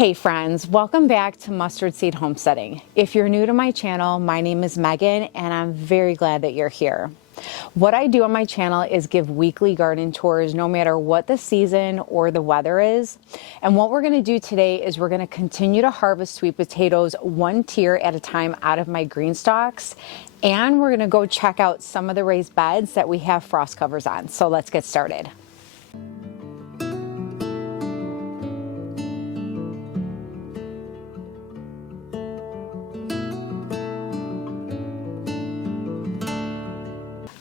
Hey friends, welcome back to Mustard Seed Homesteading. If you're new to my channel, my name is Megan and I'm very glad that you're here. What I do on my channel is give weekly garden tours no matter what the season or the weather is. And what we're going to do today is we're going to continue to harvest sweet potatoes one tier at a time out of my green stalks. And we're going to go check out some of the raised beds that we have frost covers on. So let's get started.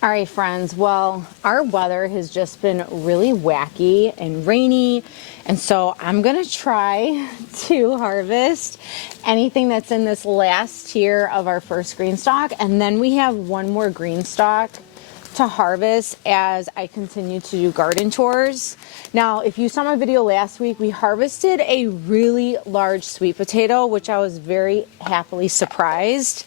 All right, friends, well, our weather has just been really wacky and rainy, and so I'm gonna try to harvest anything that's in this last tier of our first green stalk, and then we have one more green stalk to harvest as I continue to do garden tours. Now, if you saw my video last week, we harvested a really large sweet potato, which I was very happily surprised.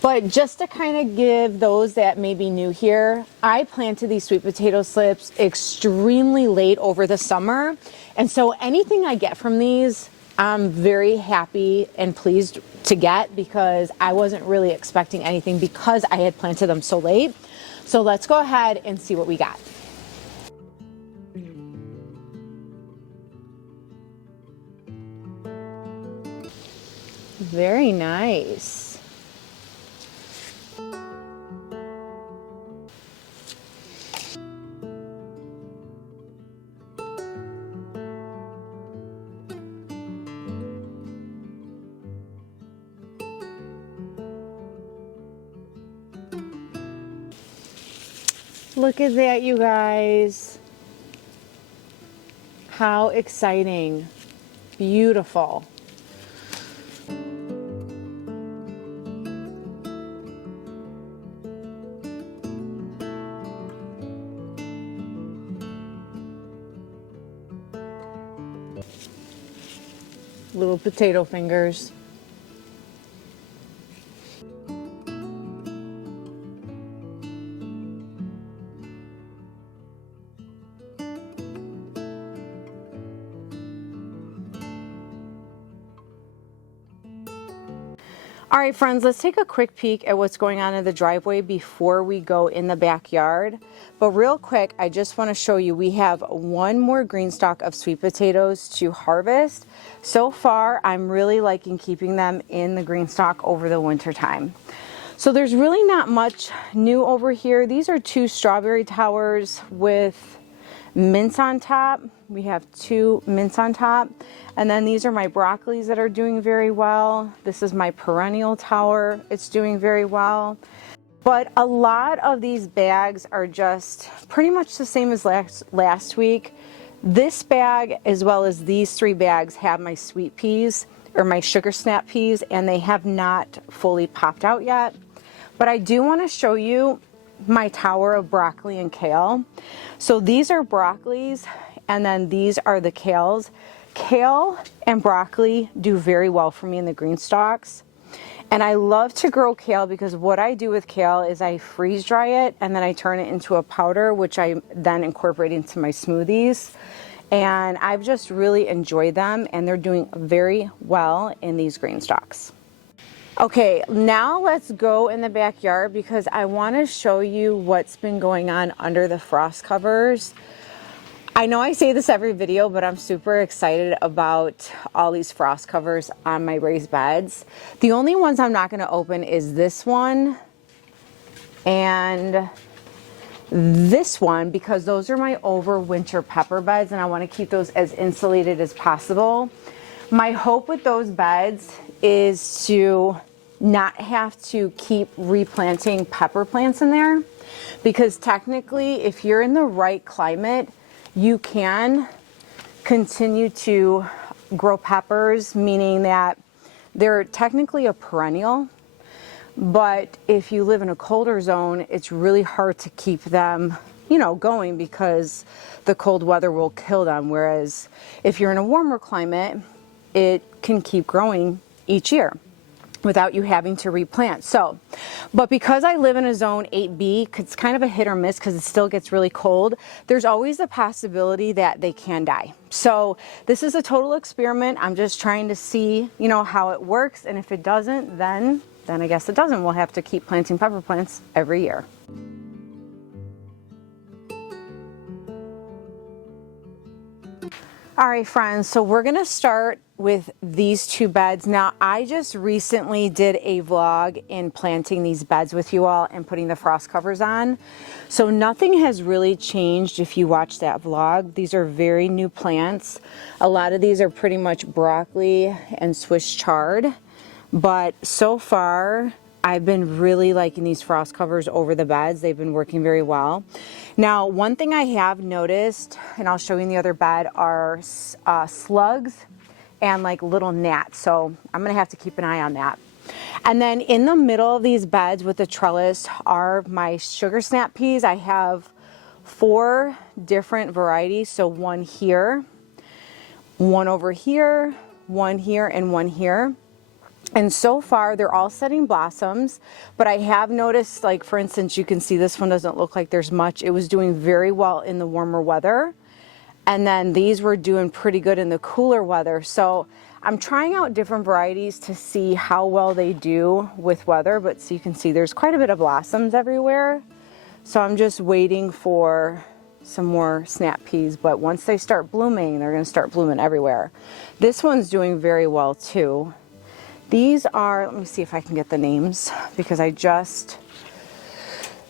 But just to kind of give those that may be new here, I planted these sweet potato slips extremely late over the summer. And so anything I get from these, I'm very happy and pleased to get because I wasn't really expecting anything because I had planted them so late. So let's go ahead and see what we got. Very nice. Look at that, you guys. How exciting. Beautiful. Little potato fingers. All right, friends, let's take a quick peek at what's going on in the driveway before we go in the backyard. But real quick, I just want to show you, we have one more green stalk of sweet potatoes to harvest. So far, I'm really liking keeping them in the green stalk over the winter time. So there's really not much new over here. These are two strawberry towers with mints on top. We have 2 mints on top. And then these are my broccolis that are doing very well. This is my perennial tower. It's doing very well. But a lot of these bags are just pretty much the same as last week. This bag, as well as these 3 bags, have my sweet peas or my sugar snap peas, and they have not fully popped out yet. But I do want to show you my tower of broccoli and kale. So these are broccolis, and then these are the kales. Kale and broccoli do very well for me in the green stalks. And I love to grow kale because what I do with kale is I freeze dry it and then I turn it into a powder, which I then incorporate into my smoothies. And I've just really enjoyed them, and they're doing very well in these green stalks. Okay, now let's go in the backyard because I want to show you what's been going on under the frost covers. I know I say this every video, but I'm super excited about all these frost covers on my raised beds. The only ones I'm not going to open is this one and this one, because those are my overwinter pepper beds and I want to keep those as insulated as possible. My hope with those beds is to not have to keep replanting pepper plants in there, because technically if you're in the right climate, you can continue to grow peppers, meaning that they're technically a perennial. But if you live in a colder zone, it's really hard to keep them, going because the cold weather will kill them. Whereas if you're in a warmer climate, it can keep growing each year without you having to replant. But because I live in a zone 8B, it's kind of a hit or miss because it still gets really cold, there's always the possibility that they can die. So this is a total experiment. I'm just trying to see, how it works. And if it doesn't, then I guess it doesn't. We'll have to keep planting pepper plants every year. All right, friends, so we're gonna start with these 2 beds. Now, I just recently did a vlog in planting these beds with you all and putting the frost covers on. So nothing has really changed if you watch that vlog. These are very new plants. A lot of these are pretty much broccoli and Swiss chard. But so far, I've been really liking these frost covers over the beds. They've been working very well. Now, one thing I have noticed, and I'll show you in the other bed, are slugs and like little gnats. So I'm gonna have to keep an eye on that. And then in the middle of these beds with the trellis are my sugar snap peas. I have 4 different varieties. So one here, one over here, one here, and one here. And so far, they're all setting blossoms, but I have noticed, like, for instance, you can see this one doesn't look like there's much. It was doing very well in the warmer weather. And then these were doing pretty good in the cooler weather. So I'm trying out different varieties to see how well they do with weather. But so you can see there's quite a bit of blossoms everywhere. So I'm just waiting for some more snap peas. But once they start blooming, they're going to start blooming everywhere. This one's doing very well too. These are, let me see if I can get the names, because I just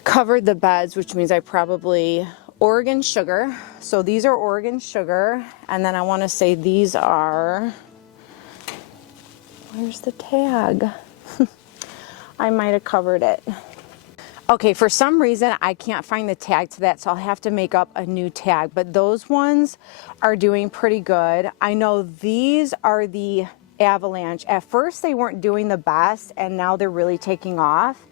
covered the beds, which means I probably, Oregon Sugar. So these are Oregon Sugar. And then I want to say these are, where's the tag? I might have covered it. Okay, for some reason, I can't find the tag to that, so I'll have to make up a new tag. But those ones are doing pretty good. I know these are the Avalanche. At first they weren't doing the best, and now they're really taking off.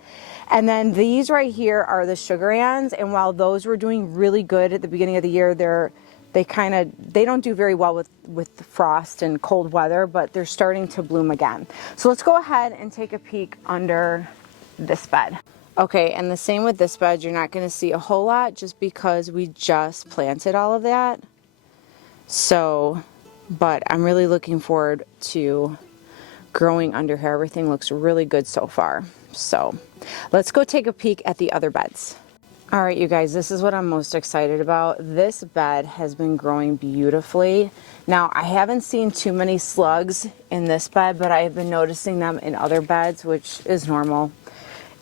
And then these right here are the Sugar Anns, and while those were doing really good at the beginning of the year, they don't do very well with frost and cold weather, but they're starting to bloom again. So let's go ahead and take a peek under this bed. Okay, and the same with this bed. You're not going to see a whole lot just because we just planted all of that. So, but I'm really looking forward to growing under here. Everything looks really good so far. So let's go take a peek at the other beds. All right, you guys, this is what I'm most excited about. This bed has been growing beautifully. Now, I haven't seen too many slugs in this bed, but I have been noticing them in other beds, which is normal.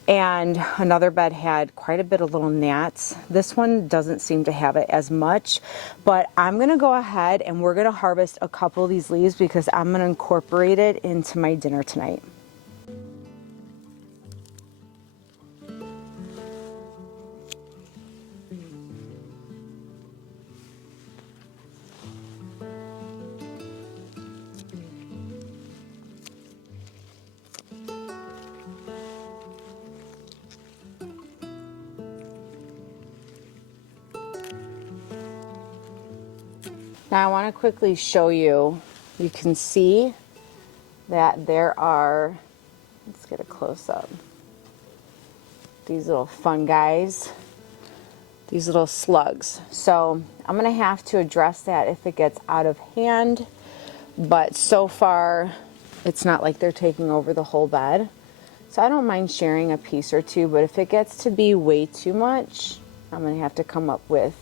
And another bed had quite a bit of little gnats. This one doesn't seem to have it as much, but I'm gonna go ahead and we're gonna harvest a couple of these leaves because I'm gonna incorporate it into my dinner tonight. Now I want to quickly show you, you can see that there are, let's get a close up, these little fungi, these little slugs. So I'm going to have to address that if it gets out of hand, but so far it's not like they're taking over the whole bed. So I don't mind sharing a piece or two, but if it gets to be way too much, I'm going to have to come up with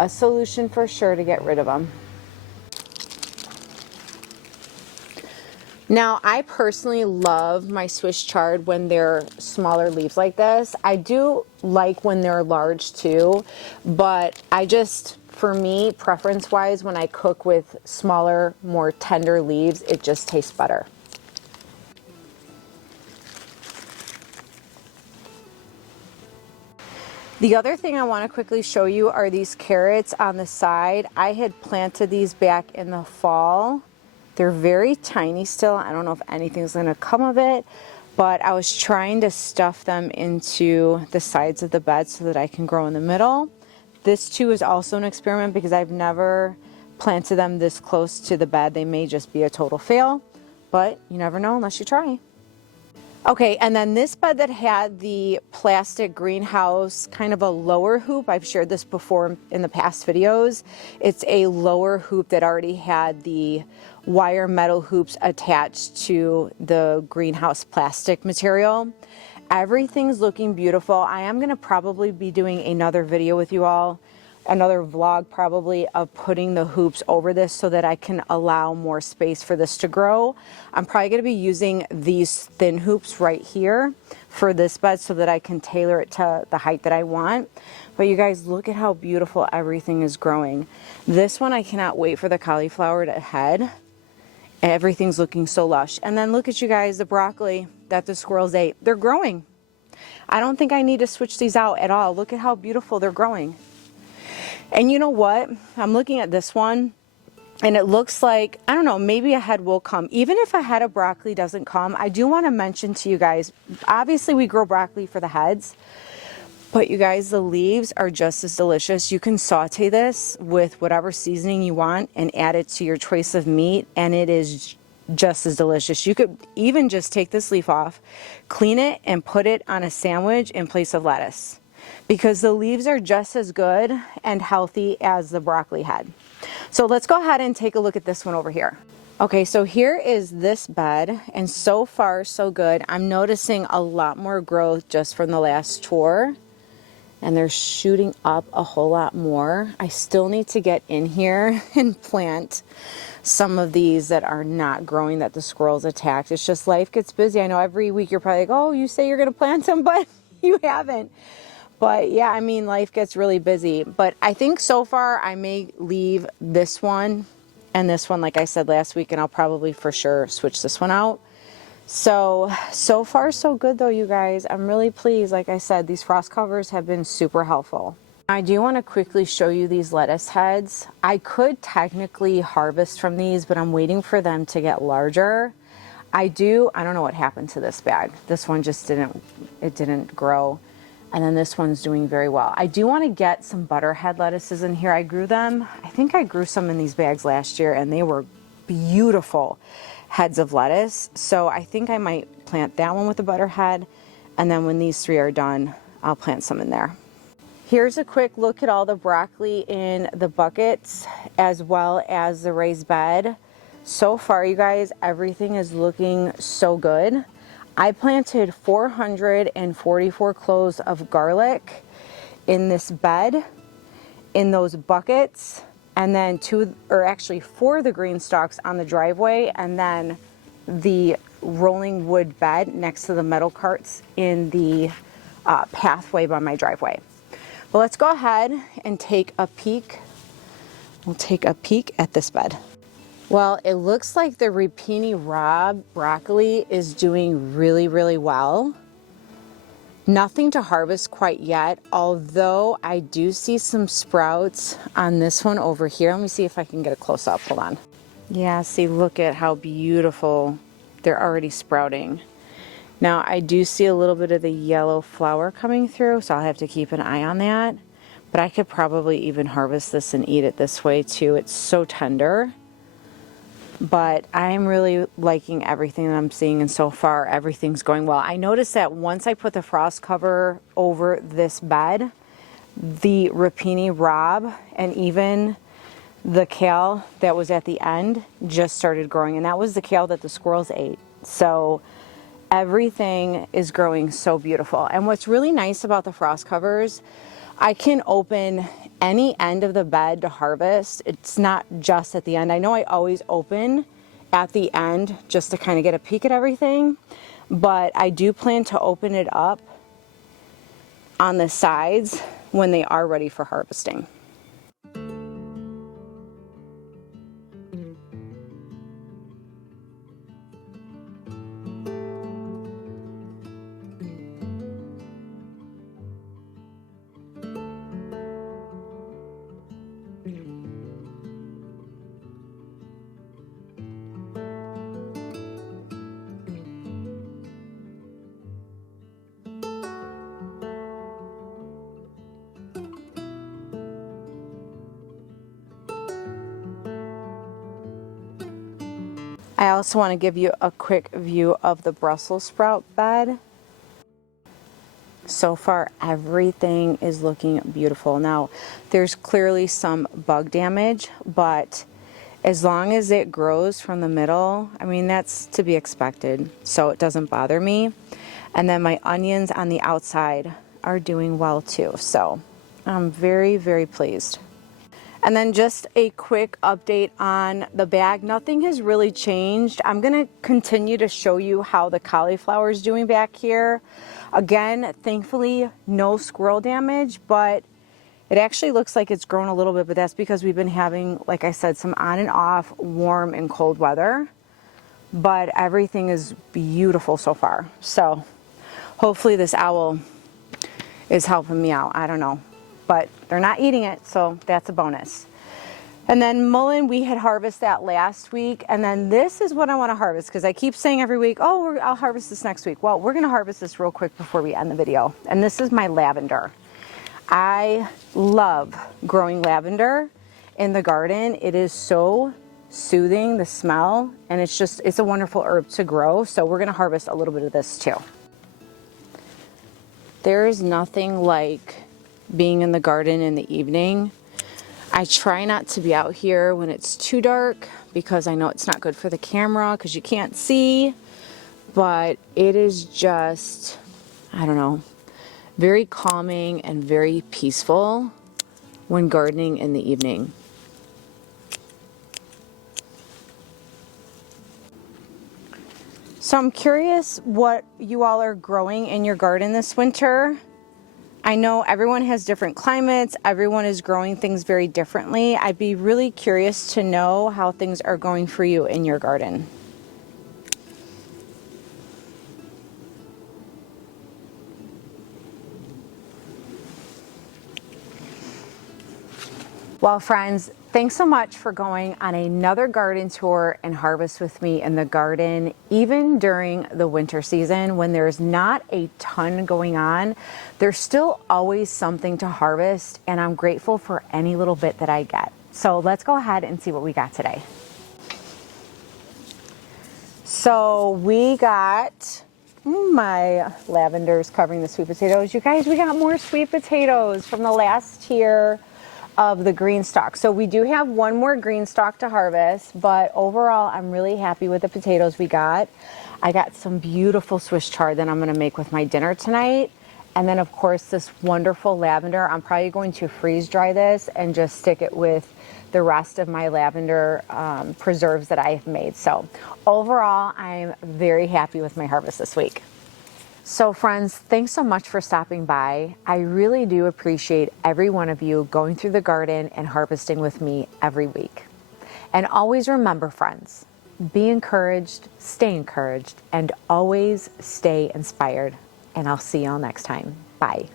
a solution for sure to get rid of them. Now, I personally love my Swiss chard when they're smaller leaves like this. I do like when they're large too, but I just, for me, preference-wise, when I cook with smaller, more tender leaves, it just tastes better. The other thing I want to quickly show you are these carrots on the side. I had planted these back in the fall. They're very tiny still. I don't know if anything's going to come of it, but I was trying to stuff them into the sides of the bed so that I can grow in the middle. This too is also an experiment because I've never planted them this close to the bed. They may just be a total fail, but you never know unless you try. Okay, and then this bed that had the plastic greenhouse, kind of a lower hoop, I've shared this before in the past videos. It's a lower hoop that already had the wire metal hoops attached to the greenhouse plastic material. Everything's looking beautiful. I am gonna probably be doing another video with you all, another vlog probably, of putting the hoops over this so that I can allow more space for this to grow. I'm probably going to be using these thin hoops right here for this bed so that I can tailor it to the height that I want. But you guys, look at how beautiful everything is growing. This one, I cannot wait for the cauliflower to head. Everything's looking so lush. And then look at you guys, the broccoli that the squirrels ate. They're growing. I don't think I need to switch these out at all. Look at how beautiful they're growing. And you know what? I'm looking at this one and it looks like, I don't know, maybe a head will come. Even if a head of broccoli doesn't come, I do want to mention to you guys, obviously we grow broccoli for the heads, but you guys, the leaves are just as delicious. You can saute this with whatever seasoning you want and add it to your choice of meat, and it is just as delicious. You could even just take this leaf off, clean it, and put it on a sandwich in place of lettuce, because the leaves are just as good and healthy as the broccoli head. So let's go ahead and take a look at this one over here. Okay, so here is this bed, and so far so good. I'm noticing a lot more growth just from the last tour, and they're shooting up a whole lot more. I still need to get in here and plant some of these that are not growing that the squirrels attacked. It's just life gets busy. I know every week you're probably like, oh, you say you're gonna plant them, but you haven't. But yeah, I mean, life gets really busy. But I think so far I may leave this one and this one, like I said last week, and I'll probably for sure switch this one out. So far so good though, you guys. I'm really pleased. Like I said, these frost covers have been super helpful. I do want to quickly show you these lettuce heads. I could technically harvest from these, but I'm waiting for them to get larger. I don't know what happened to this bag. This one just didn't grow. And then this one's doing very well. I do want to get some butterhead lettuces in here. I grew them. I think I grew some in these bags last year, and they were beautiful heads of lettuce. So I think I might plant that one with the butterhead. And then when these three are done, I'll plant some in there. Here's a quick look at all the broccoli in the buckets as well as the raised bed. So far, you guys, everything is looking so good. I planted 444 cloves of garlic in this bed, in those buckets, and then 4 of the green stalks on the driveway, and then the rolling wood bed next to the metal carts in the pathway by my driveway. But let's go ahead and take a peek. We'll take a peek at this bed. Well, it looks like the Rapini Rob broccoli is doing really, really well. Nothing to harvest quite yet, although I do see some sprouts on this one over here. Let me see if I can get a close up. Hold on. Yeah, see, look at how beautiful they're already sprouting. Now, I do see a little bit of the yellow flower coming through, so I'll have to keep an eye on that. But I could probably even harvest this and eat it this way too. It's so tender. But I'm really liking everything that I'm seeing, and so far everything's going well. I noticed that once I put the frost cover over this bed, the Rapini Rob and even the kale that was at the end just started growing, and that was the kale that the squirrels ate. So everything is growing so beautiful. And what's really nice about the frost covers, I can open any end of the bed to harvest. It's not just at the end. I know I always open at the end just to kind of get a peek at everything, but I do plan to open it up on the sides when they are ready for harvesting. I also want to give you a quick view of the Brussels sprout bed. So far, everything is looking beautiful. Now, there's clearly some bug damage, but as long as it grows from the middle, I mean, that's to be expected, so it doesn't bother me. And then my onions on the outside are doing well too, so I'm very, very pleased. And then just a quick update on the bag. Nothing has really changed. I'm gonna continue to show you how the cauliflower is doing back here. Again, thankfully, no squirrel damage, but it actually looks like it's grown a little bit, but that's because we've been having, like I said, some on and off warm and cold weather. But everything is beautiful so far. So hopefully this owl is helping me out. I don't know. But they're not eating it, so that's a bonus. And then mullein, we had harvested that last week, and then this is what I want to harvest, because I keep saying every week, oh, I'll harvest this next week. Well, we're going to harvest this real quick before we end the video, and this is my lavender. I love growing lavender in the garden. It is so soothing, the smell, and it's a wonderful herb to grow, so we're going to harvest a little bit of this too. There is nothing like being in the garden in the evening. I try not to be out here when it's too dark because I know it's not good for the camera because you can't see, but it is just, I don't know, very calming and very peaceful when gardening in the evening. So I'm curious what you all are growing in your garden this winter. I know everyone has different climates, everyone is growing things very differently. I'd be really curious to know how things are going for you in your garden. Well, friends, thanks so much for going on another garden tour and harvest with me in the garden. Even during the winter season when there's not a ton going on, there's still always something to harvest, and I'm grateful for any little bit that I get. So let's go ahead and see what we got today. So we got, my lavender's covering the sweet potatoes. You guys, we got more sweet potatoes from the last tier of the green stalk. So we do have one more green stalk to harvest, but overall I'm really happy with the potatoes we got. I got some beautiful Swiss chard that I'm going to make with my dinner tonight, And then of course this wonderful lavender, I'm probably going to freeze dry this and just stick it with the rest of my lavender preserves that I have made. So overall, I'm very happy with my harvest this week. So friends, thanks so much for stopping by. I really do appreciate every one of you going through the garden and harvesting with me every week. And always remember, friends, be encouraged, and always stay inspired. And I'll see y'all next time. Bye.